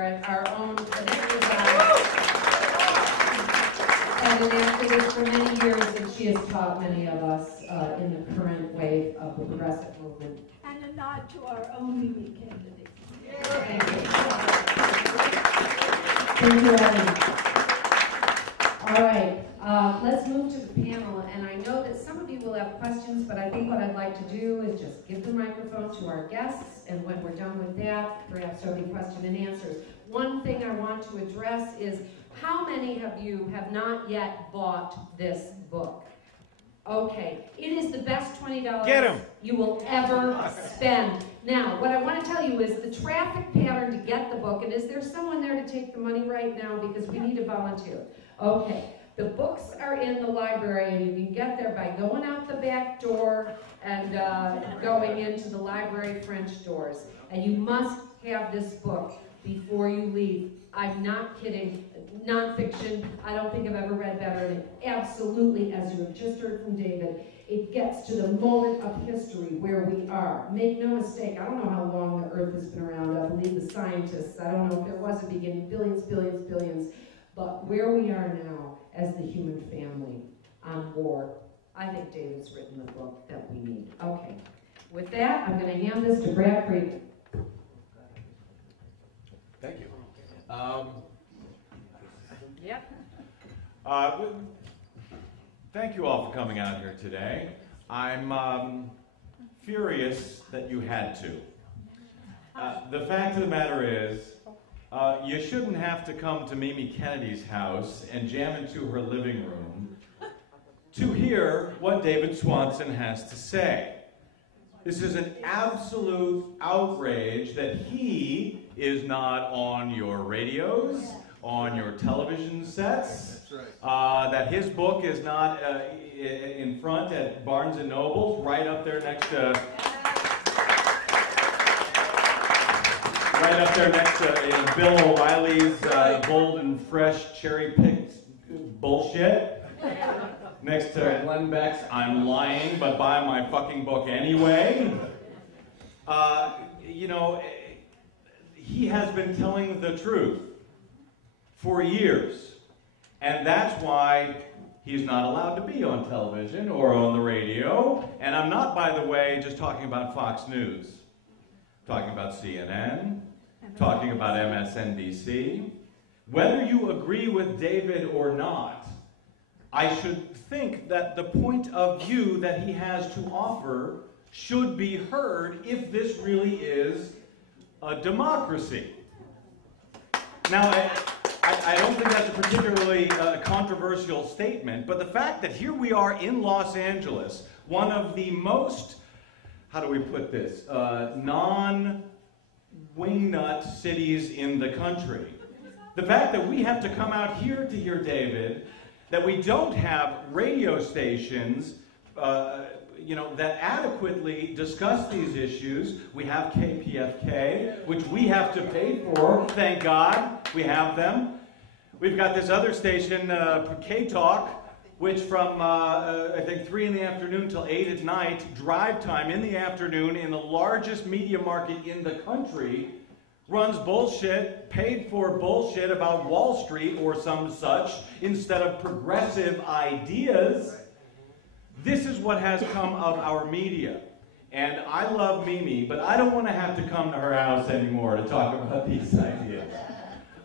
our own and an activist for many years, and she has taught many of us in the current wave of the progressive movement. And a nod to our own Mimi candidate. Thank you. Thank you, Evan. All right, let's move to the panel, and I know that some of you will have questions, but I think what I'd like to do is just give the microphone to our guests, and when we're done with that, perhaps there'll be question and answers. One thing I want to address is how many of you have not yet bought this book? Okay, it is the best $20 you will ever spend. Now, what I want to tell you is the traffic pattern to get the book, and is there someone there to take the money right now because we need a volunteer? Okay, the books are in the library, and you can get there by going out the back door and going into the library French doors. And you must have this book before you leave. I'm not kidding. Nonfiction, I don't think I've ever read better. And it absolutely, as you have just heard from David, it gets to the moment of history where we are. Make no mistake, I don't know how long the Earth has been around. I believe the scientists, I don't know if there was a beginning, billions, but where we are now as the human family on war, I think David's written the book that we need. Okay, with that, I'm going to hand this to Brad Friedman. Thank you. Thank you all for coming out here today. I'm furious that you had to. The fact of the matter is, you shouldn't have to come to Mimi Kennedy's house and jam into her living room to hear what David Swanson has to say. This is an absolute outrage that he is not on your radios, on your television sets. That's right. That his book is not in front at Barnes & Noble's, right up there next to... Right up there next to Bill O'Reilly's bold and fresh cherry-picked bullshit. Next to Glenn Beck's I'm lying, but buy my fucking book anyway. You know, he has been telling the truth for years. And that's why he's not allowed to be on television or on the radio. And I'm not, by the way, just talking about Fox News. I'm talking about CNN, talking about MSNBC. Whether you agree with David or not, I should think that the point of view that he has to offer should be heard if this really is a democracy. Now, I don't think that's a particularly controversial statement, but the fact that here we are in Los Angeles, one of the most, how do we put this, non-wingnut cities in the country. The fact that we have to come out here to hear David, that we don't have radio stations that adequately discuss these issues. We have KPFK, which we have to pay for. Thank God we have them. We've got this other station, K-Talk, which from, I think, 3 in the afternoon till 8 at night, drive time in the afternoon in the largest media market in the country, runs bullshit, paid for bullshit about Wall Street or some such, instead of progressive ideas. This is what has come of our media. And I love Mimi, but I don't want to have to come to her house anymore to talk about these ideas.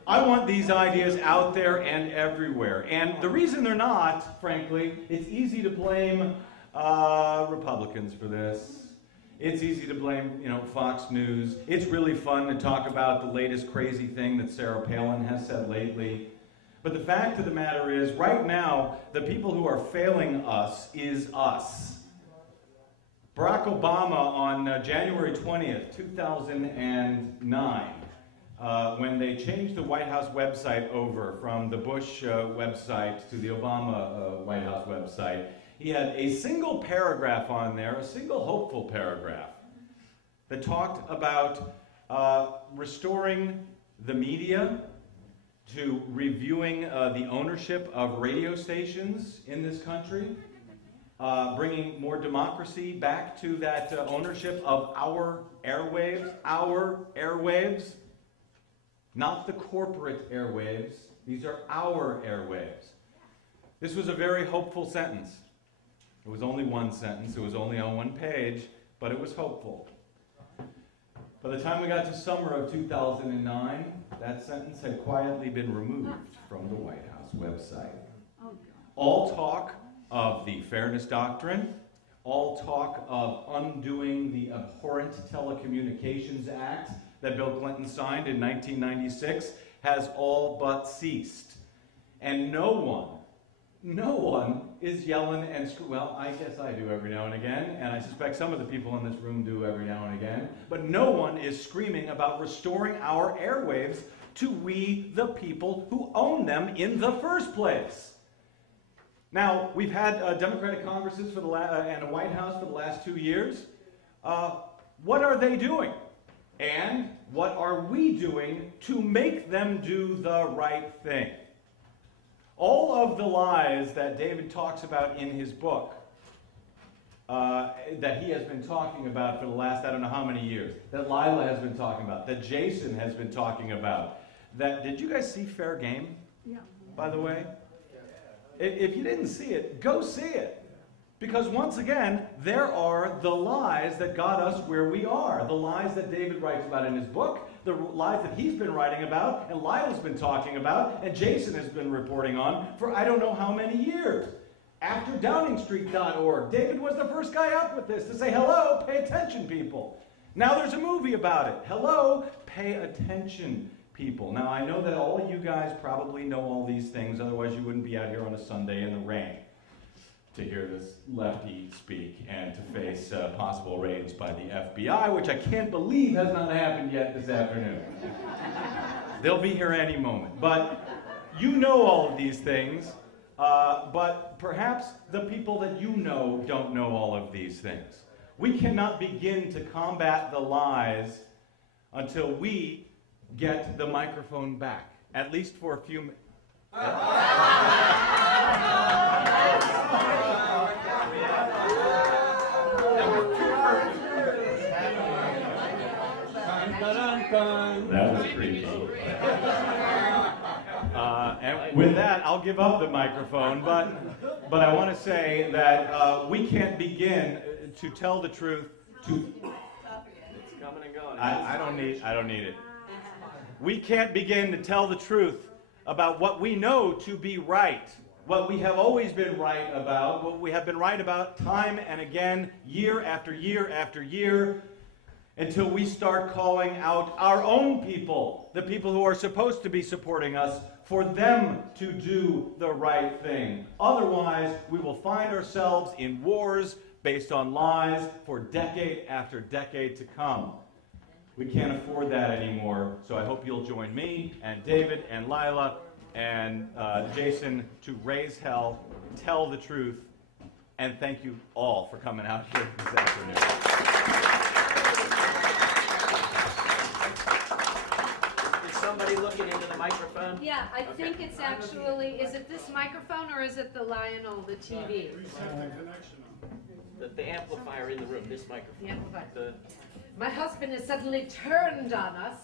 I want these ideas out there and everywhere. And the reason they're not, frankly, it's easy to blame Republicans for this. It's easy to blame, Fox News. It's really fun to talk about the latest crazy thing that Sarah Palin has said lately. But the fact of the matter is, right now, the people who are failing us is us. Barack Obama on January 20th, 2009, when they changed the White House website over from the Bush website to the Obama White House website, he had a single paragraph on there, a single hopeful paragraph, that talked about restoring the media to reviewing the ownership of radio stations in this country, bringing more democracy back to that ownership of our airwaves. not the corporate airwaves. These are our airwaves. This was a very hopeful sentence. It was only one sentence. It was only on one page, but it was hopeful. By the time we got to summer of 2009, that sentence had quietly been removed from the White House website. All talk of the Fairness Doctrine, all talk of undoing the abhorrent Telecommunications Act that Bill Clinton signed in 1996 has all but ceased. And no one is yelling and well, I guess I do every now and again, and I suspect some of the people in this room do every now and again, but no one is screaming about restoring our airwaves to we, the people who own them in the first place. Now, we've had Democratic Congresses for and a White House for the last 2 years. What are they doing? And what are we doing to make them do the right thing? All of the lies that David talks about in his book, that he has been talking about for the last I don't know how many years, that Lila has been talking about, that Jason has been talking about, that, did you guys see Fair Game? Yeah. By the way? If you didn't see it, go see it. Because once again, there are the lies that got us where we are. The lies that David writes about in his book, the lies that he's been writing about, and Lila's been talking about, and Jason has been reporting on for I don't know how many years. After DowningStreet.org, David was the first guy up with this to say, hello, pay attention, people. Now there's a movie about it. Hello, pay attention, people. Now I know that all of you guys probably know all these things, otherwise you wouldn't be out here on a Sunday in the rain to hear this lefty speak and to face possible raids by the FBI, which I can't believe has not happened yet this afternoon. They'll be here any moment. But you know all of these things, but perhaps the people that you know don't know all of these things. We cannot begin to combat the lies until we get the microphone back, at least for a few minutes. That was creepy. And with that, I'll give up the microphone, but I want to say that we can't begin to tell the truth to... It's coming and going. I don't need it. We can't begin to tell the truth about what we know to be right, what we have always been right about, what we have been right about time and again, year after year after year, until we start calling out our own people, the people who are supposed to be supporting us, for them to do the right thing. Otherwise, we will find ourselves in wars based on lies for decade after decade to come. We can't afford that anymore, so I hope you'll join me and David and Lila and Jason to raise hell, tell the truth, and thank you all for coming out here this afternoon. Somebody looking into the microphone? Yeah, I think it's actually, is it this microphone or is it the Lionel, the TV? The amplifier in the room, this microphone. The amplifier. My husband has suddenly turned on us.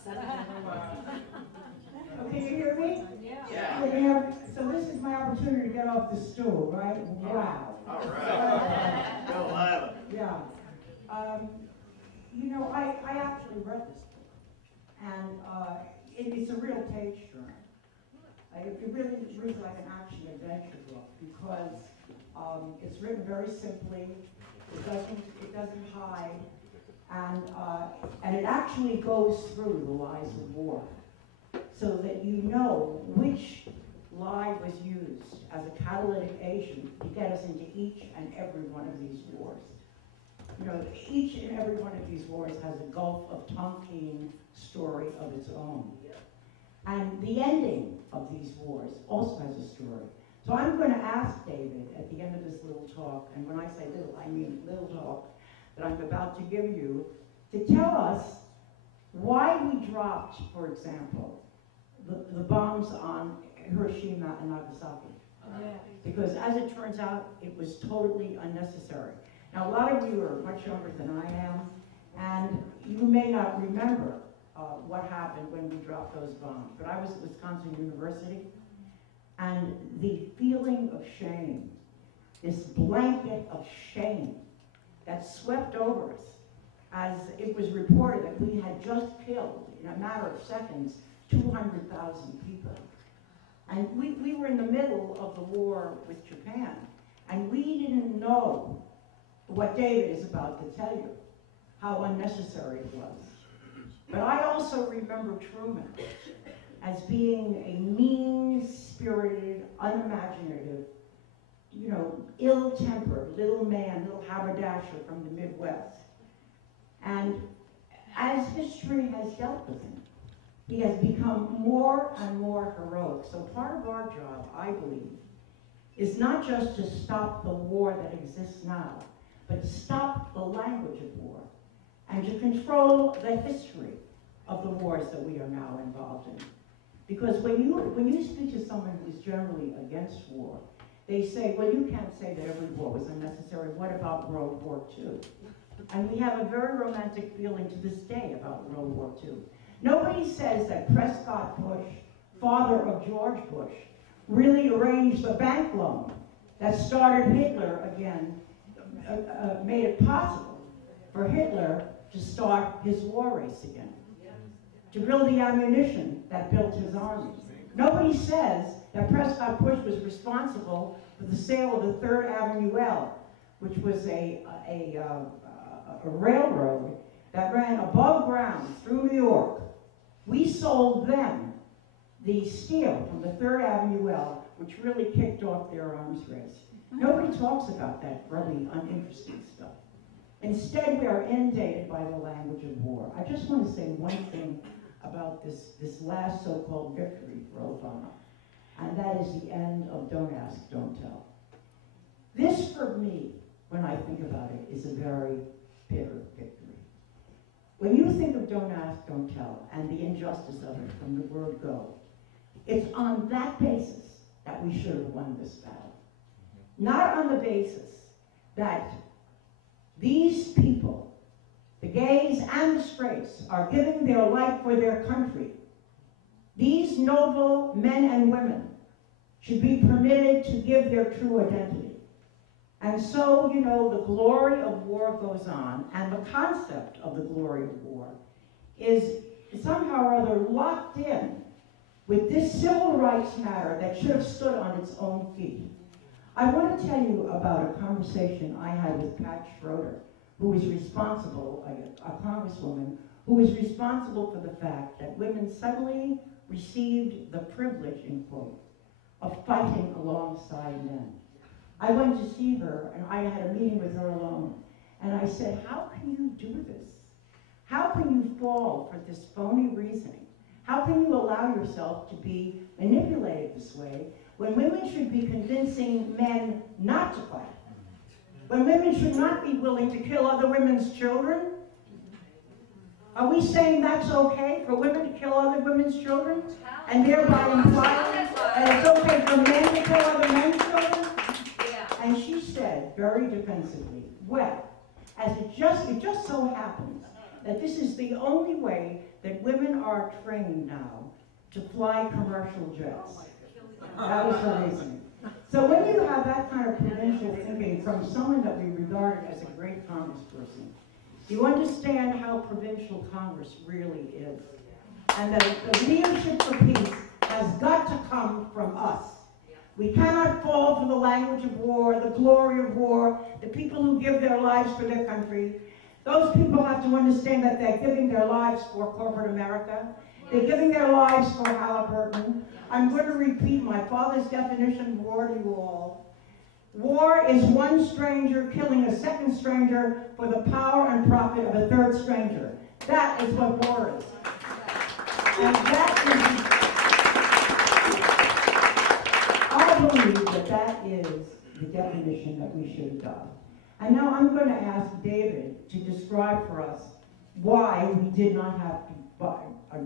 Can you hear me? Yeah. So this is my opportunity to get off the stool, right? Wow. All right. Go Lila. Yeah. You know, I actually read this book, and it's a real page turner. It really reads like an action adventure book because it's written very simply. It doesn't hide, and it actually goes through the lies of war, so that you know which lie was used as a catalytic agent to get us into each and every one of these wars. You know, each and every one of these wars has a Gulf of Tonkin story of its own. And the ending of these wars also has a story. So I'm going to ask David at the end of this little talk, and when I say little, I mean little talk, that I'm about to give you, to tell us why we dropped, for example, the bombs on Hiroshima and Nagasaki. Because as it turns out, it was totally unnecessary. Now, a lot of you are much younger than I am, and you may not remember, what happened when we dropped those bombs. But I was at Wisconsin University, and the feeling of shame, this blanket of shame that swept over us as it was reported that we had just killed, in a matter of seconds, 200,000 people. And we were in the middle of the war with Japan, and we didn't know what David is about to tell you, how unnecessary it was. But I also remember Truman as being a mean-spirited, unimaginative, ill-tempered little man, little haberdasher from the Midwest. And as history has dealt with him, he has become more and more heroic. So part of our job, I believe, is not just to stop the war that exists now, but to stop the language of war and to control the history of the wars that we are now involved in. Because when you speak to someone who's generally against war, they say, well, you can't say that every war was unnecessary. What about World War II? And we have a very romantic feeling to this day about World War II. Nobody says that Prescott Bush, father of George Bush, really arranged the bank loan that started Hitler again, made it possible for Hitler to start his war race again, to build the ammunition that built his army. Nobody says that Prescott Bush was responsible for the sale of the 3rd Avenue L, which was a railroad that ran above ground through New York. We sold them the steel from the 3rd Avenue L, which really kicked off their arms race. Nobody talks about that really uninteresting stuff. Instead, we are inundated by the language of war. I just want to say one thing about this last so-called victory for Obama, and that is the end of Don't Ask, Don't Tell. This, for me, when I think about it, is a very bitter victory. When you think of Don't Ask, Don't Tell, and the injustice of it from the word go, it's on that basis that we should have won this battle. Not on the basis that these people, the gays and the straights, are giving their life for their country. These noble men and women should be permitted to give their true identity. And so, the glory of war goes on, and the concept of the glory of war is somehow or other locked in with this civil rights matter that should have stood on its own feet. I want to tell you about a conversation I had with Pat Schroeder, who is responsible, a congresswoman, who is responsible for the fact that women suddenly received the privilege, in quote, of fighting alongside men. I went to see her, and I had a meeting with her alone, and I said, how can you do this? How can you fall for this phony reasoning? How can you allow yourself to be manipulated this way when women should be convincing men not to fight? When women should not be willing to kill other women's children? Are we saying that's okay for women to kill other women's children? And thereby implying that it's okay for men to kill other men's children? And she said, very defensively, well, as it just so happens that this is the only way that women are trained now to fly commercial jets. That was her reasoning. So when you have that kind of provincial thinking from someone that we regard as a great congressperson, you understand how provincial Congress really is. And that the leadership for peace has got to come from us. We cannot fall for the language of war, the glory of war, the people who give their lives for their country. Those people have to understand that they're giving their lives for corporate America. They're giving their lives for Halliburton. I'm going to repeat my father's definition of war to you all. War is one stranger killing a second stranger for the power and profit of a third stranger. That is what war is. And I believe that is the definition that we should adopt. And now I'm going to ask David to describe for us why we did not have to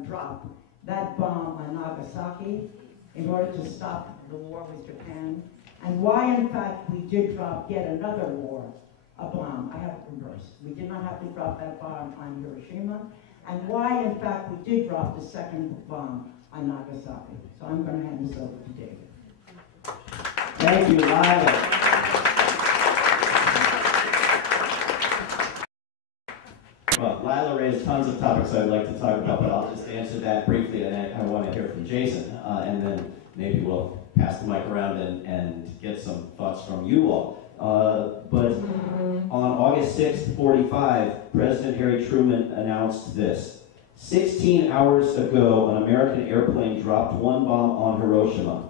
drop that bomb on Nagasaki in order to stop the war with Japan, and why, in fact, we did drop yet another war, a bomb. I have it reversed. We did not have to drop that bomb on Hiroshima, and why, in fact, we did drop the second bomb on Nagasaki. So I'm going to hand this over to David. Thank you, Lila. Well, Lila raised tons of topics I'd like to talk about, but I'll just answer that briefly, and I want to hear from Jason, and then maybe we'll pass the mic around and get some thoughts from you all. But on August 6th, 1945, President Harry Truman announced this. 16 hours ago, an American airplane dropped one bomb on Hiroshima.